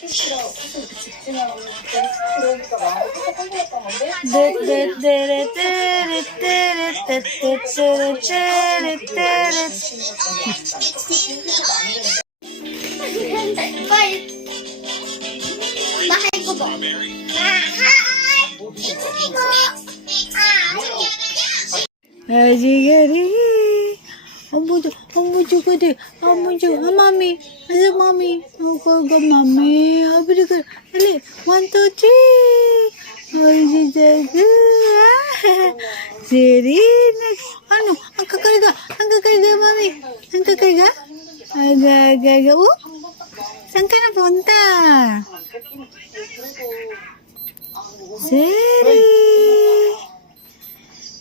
Bahay ko ba? Mami. Hello, mami. Ako ga, mami. Abri ka. Dali. 1, 2, 3. Ay, Serena. Ano? Ang kakarga. Mami. Ang kakarga? Aga. Oh? Saan ka napunta?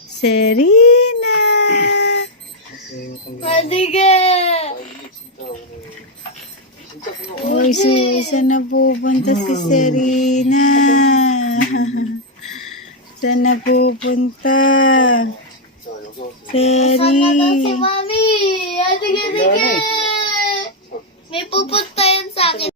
Serena. Madige! Uy, saan na pupunta si Serena? Saan na pupunta? Sana daw si Mami! Adige! May pupunta yan sa akin.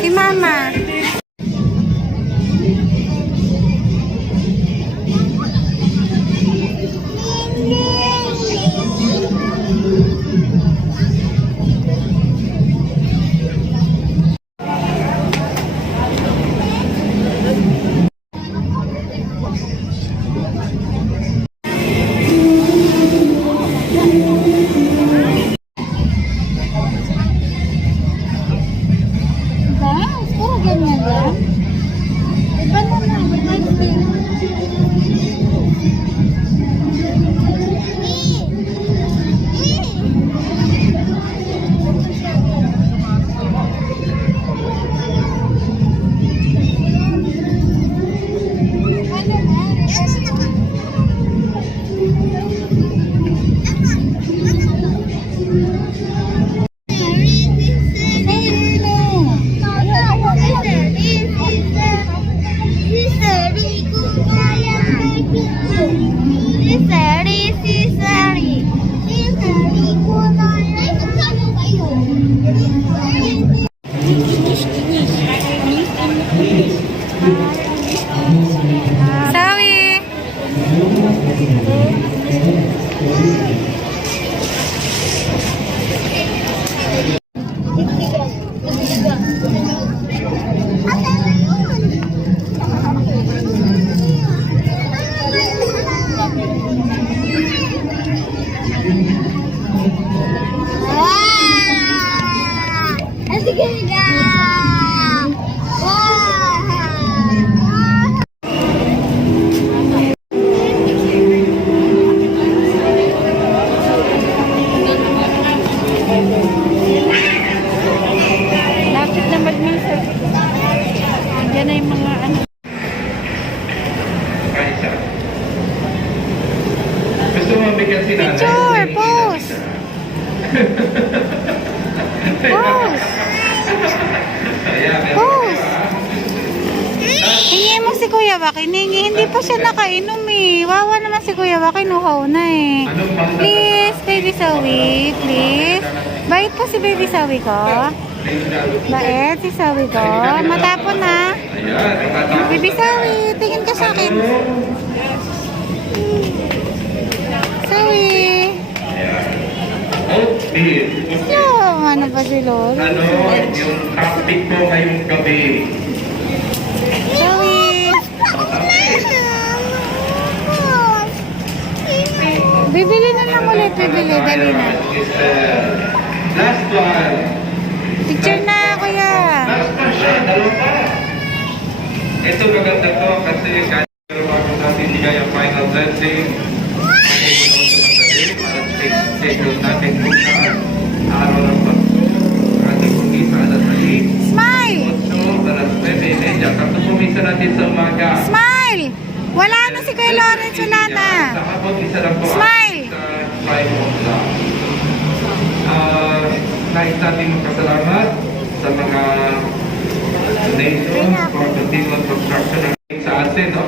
Si Mama. Ganyan lang. Iba naman. Sawi. Lapit na mag-minsan. Yan na yung mga ano. Gusto mo bigyan si nanay? Picture! Pose! Pose! Pose! Hingi mo si Kuya Wakin. Hindi pa siya nakainom eh. Wawa naman si Kuya Wakin. Uhaw na eh. Please, Baby Sawi. Please. Bait po si Baby Sawi ko. Bait si Sawi ko. Matapon na. Baby Sawi, tingin ka sa akin. Sawi. Ano ba si Lord? Ano, yung topic mo ngayong gabi? Sawi. tayo bibili. Dali na. Last one. Picture na, kuya. Last one siya. Dalawa pa. Ito maganda to kasi kahit pero bago natin bigay ang final blessing, magmumula sa mandali para schedule natin kung saan araw ng Pasko, ating kumisa alas 6, Smile! 8, alas 9, at kumisa natin sa umaga. Smile! Wala na si Kuya Lawrence, wala na. Sa hapon, isa lang po Smile! sa 5 o'clock. Nais natin magpasalamat sa mga donations for continuous construction sa atin, no?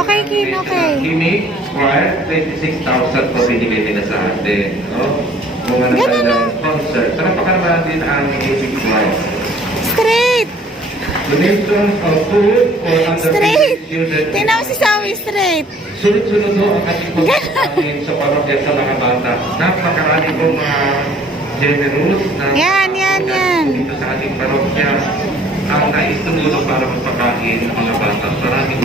Okay, Kin, okay. Kimi, Square, 26,000 po binigay nila sa atin, no? Mga Ganun, no? concert. Pero pakaraman din ang Kimi Square. Straight! Donations of food for Straight! underprivileged children. Tingnan mo si Sawi, straight. Sunod-sunod no ang ating pagkakalin sa parokya sa mga bata. Napakarami pong generous na Yan, yan, yan. dito sa ating parokya ang nais tumulong para magpakain ang mga bata. Maraming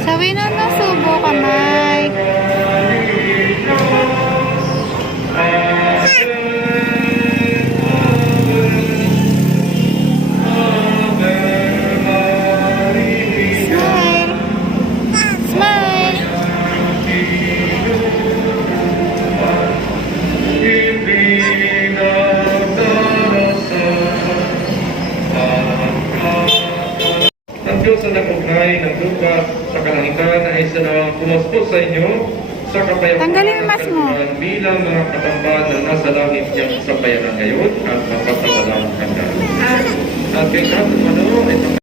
Sawi na nasubo kamay. Smile. Smile. Ang Diyos ang nag-ugnay ng lupa sa kalangitan ay isa na pumaspos sa inyo sa kapayapaan Tanggalin ang ng mask mo. kaluluwan bilang mga katambahan na nasa langit niyang sa bayanan ngayon at mapatawalang kanda. At kay Kato Mano, ito